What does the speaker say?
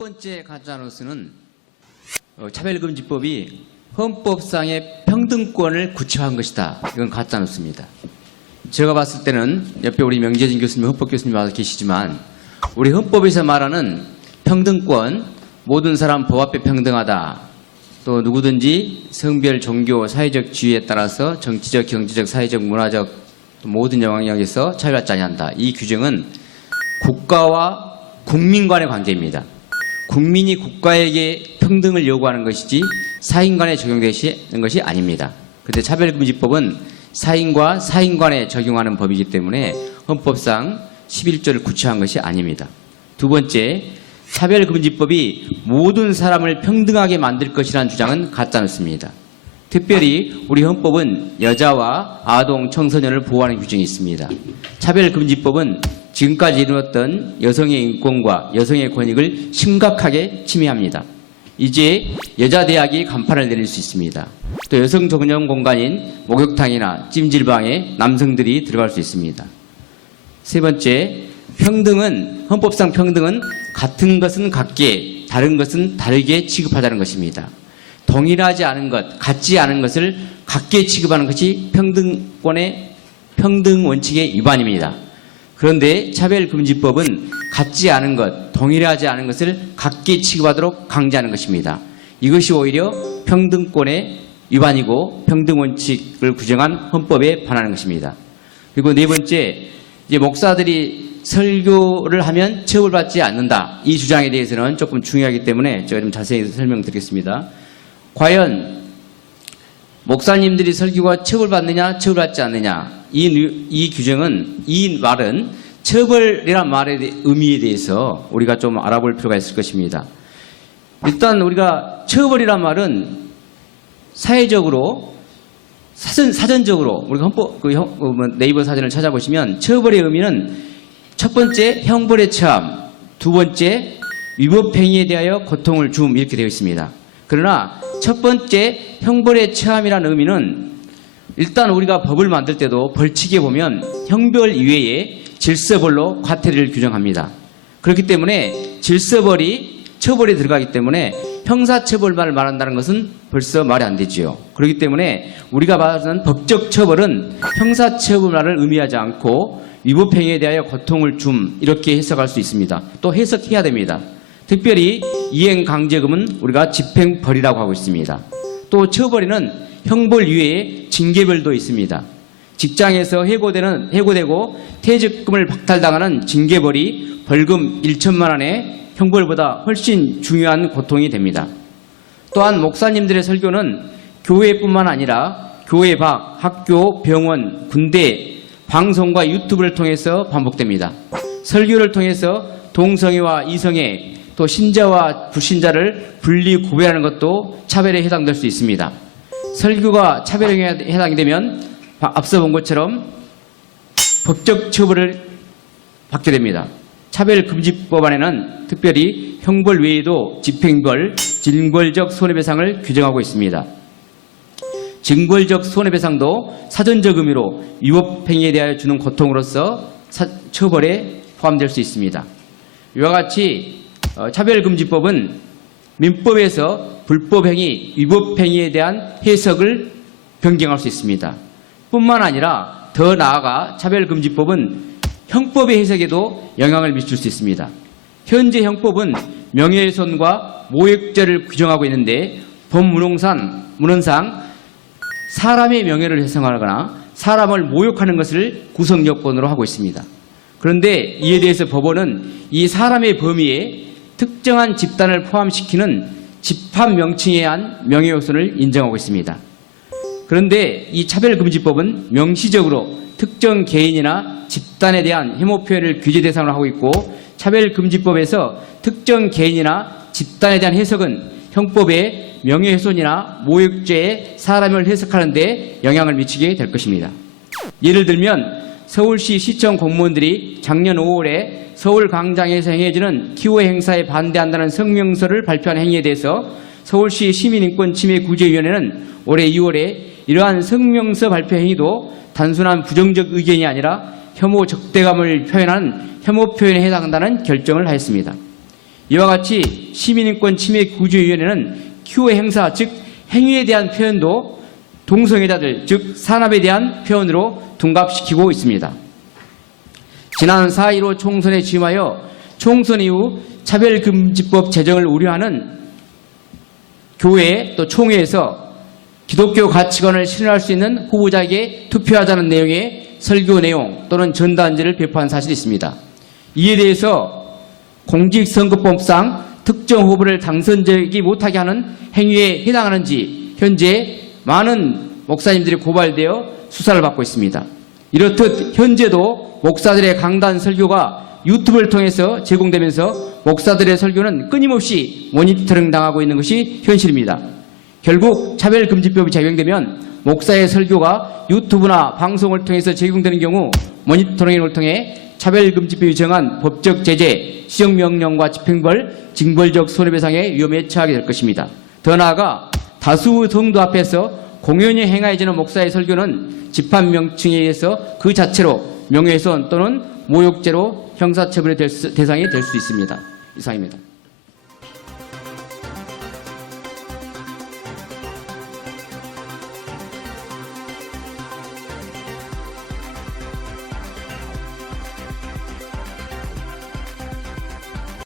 번째 가짜뉴스는 차별금지법이 헌법상의 평등권을 구체화한 것이다. 이건 가짜뉴스입니다. 제가 봤을 때는 옆에 우리 명재진 교수님, 헌법 교수님 와서 계시지만 우리 헌법에서 말하는 평등권, 모든 사람 법 앞에 평등하다. 또 누구든지 성별, 종교, 사회적 지위에 따라서 정치적, 경제적, 사회적, 문화적 모든 영향력에서 차별받지 아니한다. 이 규정은 국가와 국민 간의 관계입니다. 국민이 국가에게 평등을 요구하는 것이지 사인 간에 적용되는 것이 아닙니다. 그런데 차별금지법은 사인과 사인 간에 적용하는 법이기 때문에 헌법상 11조를 구체화한 것이 아닙니다. 두 번째, 차별금지법이 모든 사람을 평등하게 만들 것이라는 주장은 가짜뉴스입니다. 특별히 우리 헌법은 여자와 아동, 청소년을 보호하는 규정이 있습니다. 차별금지법은 지금까지 이루었던 여성의 인권과 여성의 권익을 심각하게 침해합니다. 이제 여자 대학이 간판을 내릴 수 있습니다. 또 여성 전용 공간인 목욕탕이나 찜질방에 남성들이 들어갈 수 있습니다. 세 번째, 평등은, 헌법상 평등은 같은 것은 같게, 다른 것은 다르게 취급하자는 것입니다. 동일하지 않은 것, 같지 않은 것을 같게 취급하는 것이 평등권의 평등 원칙의 위반입니다. 그런데 차별금지법은 같지 않은 것, 동일하지 않은 것을 같게 취급하도록 강제하는 것입니다. 이것이 오히려 평등권의 위반이고 평등원칙을 규정한 헌법에 반하는 것입니다. 그리고 네 번째, 이제 목사들이 설교를 하면 처벌받지 않는다. 이 주장에 대해서는 조금 중요하기 때문에 제가 좀 자세히 설명드리겠습니다. 과연 목사님들이 설교가 처벌받느냐, 처벌받지 않느냐. 이 규정은, 이 말은 처벌이란 말의 의미에 대해서 우리가 좀 알아볼 필요가 있을 것입니다. 일단 우리가 처벌이란 말은 사회적으로, 사전적으로, 우리가 헌법, 네이버 사전을 찾아보시면 처벌의 의미는 첫 번째, 형벌에 처함, 두 번째, 위법행위에 대하여 고통을 줌, 이렇게 되어 있습니다. 그러나 첫 번째, 형벌에 처함이라는 의미는 일단 우리가 법을 만들 때도 벌칙에 보면 형벌 이외에 질서벌로 과태료를 규정합니다. 그렇기 때문에 질서벌이 처벌에 들어가기 때문에 형사처벌만을 말한다는 것은 벌써 말이 안 되지요. 그렇기 때문에 우리가 말하는 법적 처벌은 형사처벌만을 의미하지 않고 위법행위에 대하여 고통을 줌, 이렇게 해석할 수 있습니다. 또 해석해야 됩니다. 특별히 이행강제금은 우리가 집행벌이라고 하고 있습니다. 또 처벌에는 형벌 이외에 징계벌도 있습니다. 직장에서 해고되고 퇴직금을 박탈당하는 징계벌이 벌금 1천만 원의 형벌보다 훨씬 중요한 고통이 됩니다. 또한 목사님들의 설교는 교회뿐만 아니라 교회 밖, 학교, 병원, 군대, 방송과 유튜브를 통해서 반복됩니다. 설교를 통해서 동성애와 이성애, 또 신자와 불신자를 분리 구별하는 것도 차별에 해당될 수 있습니다. 설교가 차별에 해당이 되면 앞서 본 것처럼 법적 처벌을 받게 됩니다. 차별금지법안에는 특별히 형벌 외에도 집행벌, 징벌적 손해배상을 규정하고 있습니다. 징벌적 손해배상도 사전적 의미로 위법행위에 대하여 주는 고통으로서 처벌에 포함될 수 있습니다. 이와 같이 차별금지법은 민법에서 불법행위, 위법행위에 대한 해석을 변경할 수 있습니다. 뿐만 아니라 더 나아가 차별금지법은 형법의 해석에도 영향을 미칠 수 있습니다. 현재 형법은 명예훼손과 모욕죄를 규정하고 있는데 법문헌상 사람의 명예를 훼손하거나 사람을 모욕하는 것을 구성 요건으로 하고 있습니다. 그런데 이에 대해서 법원은 이 사람의 범위에 특정한 집단을 포함시키는 집합 명칭에 의한 명예훼손을 인정하고 있습니다. 그런데 이 차별금지법은 명시적으로 특정 개인이나 집단에 대한 혐오 표현을 규제 대상으로 하고 있고 차별금지법에서 특정 개인이나 집단에 대한 해석은 형법의 명예훼손이나 모욕죄에 사람을 해석하는 데 영향을 미치게 될 것입니다. 예를 들면 서울시 시청 공무원들이 작년 5월에 서울 광장에서 행해지는 기호 행사에 반대한다는 성명서를 발표한 행위에 대해서 서울시 시민인권침해구제위원회는 올해 2월에 이러한 성명서 발표 행위도 단순한 부정적 의견이 아니라 혐오 적대감을 표현한 혐오 표현에 해당한다는 결정을 하였습니다. 이와 같이 시민인권 침해 구제위원회는 기호 행사, 즉 행위에 대한 표현도 동성애자들, 즉 산업에 대한 표현으로 둔갑시키고 있습니다. 지난 4.15 총선에 취임하여 총선 이후 차별금지법 제정을 우려하는 교회 또 총회에서 기독교 가치관을 실현할 수 있는 후보자에게 투표하자는 내용의 설교 내용 또는 전단지를 배포한 사실이 있습니다. 이에 대해서 공직선거법상 특정 후보를 당선되지 못하게 하는 행위에 해당하는지 현재 많은 목사님들이 고발되어 수사를 받고 있습니다. 이렇듯 현재도 목사들의 강단 설교가 유튜브를 통해서 제공되면서 목사들의 설교는 끊임없이 모니터링 당하고 있는 것이 현실입니다. 결국 차별금지법이 적용되면 목사의 설교가 유튜브나 방송을 통해서 제공되는 경우 모니터링을 통해 차별금지법이 정한 법적 제재, 시정명령과 집행벌, 징벌적 손해배상의 위험에 처하게 될 것입니다. 더 나아가 다수 성도 앞에서 공연히 행하여지는 목사의 설교는 집합명칭에 의해서 그 자체로 명예훼손 또는 모욕죄로 형사처벌의 대상이 될 수 있습니다. 이상입니다.